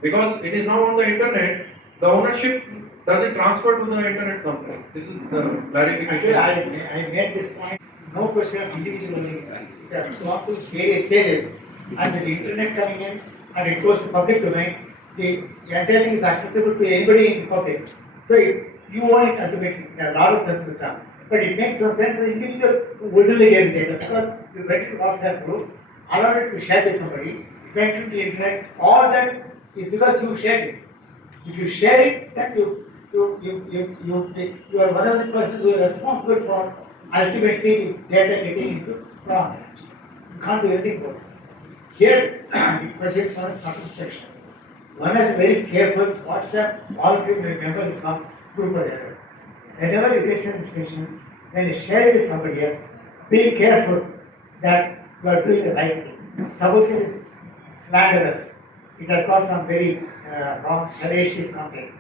Because it is now on the internet, the ownership doesn't transfer to the internet company. This is the clarification. Actually, I made this point. No question of individual owning. It has gone through various stages, and with the internet coming in, and it goes to public domain, the entire thing is accessible to anybody in the public. So you own it ultimately in a lot of sense of the term. But it makes no sense for the individual who originally get the data, because you went to WhatsApp group, allowed it to share with somebody, went to the internet, all that is because you shared it. If you share it, then you are one of the persons who are responsible for ultimately data getting into problems. You can't do anything about it. Here, the question is for circumspection. One has to be very careful. WhatsApp, all of you may remember some group or the other. Whenever you get some information, when you share it with somebody else, be careful that you are doing the right thing. Suppose it is slanderous, it has got some very wrong, salacious content.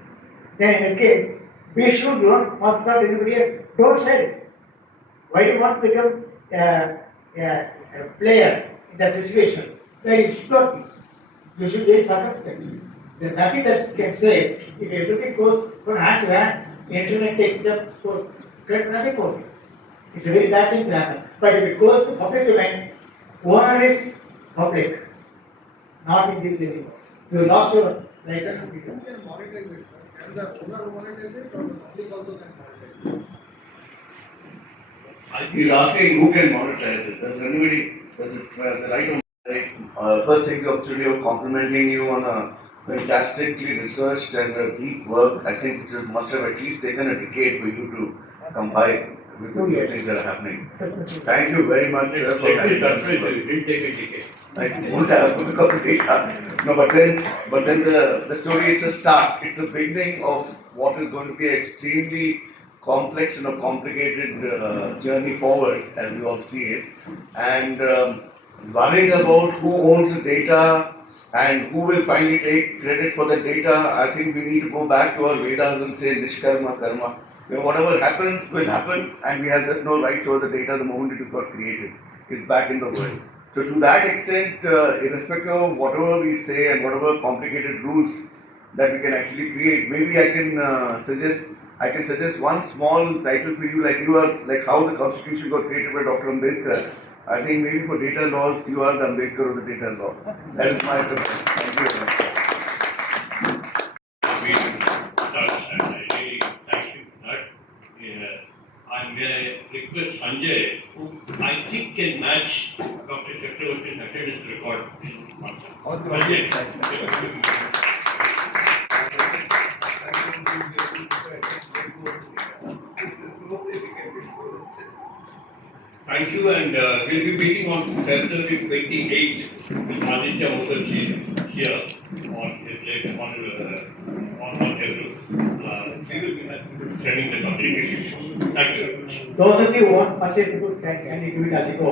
Then in that case, be sure you don't pass it on to anybody else. Don't share it. Why do you want to become a player in that situation? Where you should not be. You should be circumspect. There's nothing that can say if everything goes from hand to hand, the internet takes it up, goes, get nothing for it. It's a very bad thing to happen. But if it goes to public domain, owner is public, not individual anymore. You lost your right to freedom. Who can monetize it, sir? Can the owner monetize it or the public also can monetize it? He's asking who can monetize it. Does anybody, does it the right of first take the opportunity of complimenting you on a fantastically researched and deep work. I think it must have at least taken a decade for you to compile with the things that are happening. Thank you very much, sir, for that. It didn't take a decade. I won't have because of data. No, but then the story, it's a start. It's a beginning of what is going to be an extremely complex and a complicated journey forward, as we all see it. And worrying about who owns the data and who will finally take credit for the data, I think we need to go back to our Vedas and say Nishkarma Karma. You know, whatever happens will happen, and we have just no right over the data the moment it got created. It's back in the world. So to that extent, irrespective of whatever we say and whatever complicated rules that we can actually create, maybe I can suggest one small title for you, like how the Constitution got created by Dr. Ambedkar. I think maybe for data laws, you are the Ambedkar of the data law. That is my preference. Thank you very much. And I really thank you for that. I may request Sanjay I think can match Dr. Chakravarthy's attendance record. Thank you, and we'll be meeting on February 28th with Aditya Mukherjee here on his late on Hebrew. We will be sending the communication show. Thank you very much. Those of you who want to purchase the books can you do it as you go?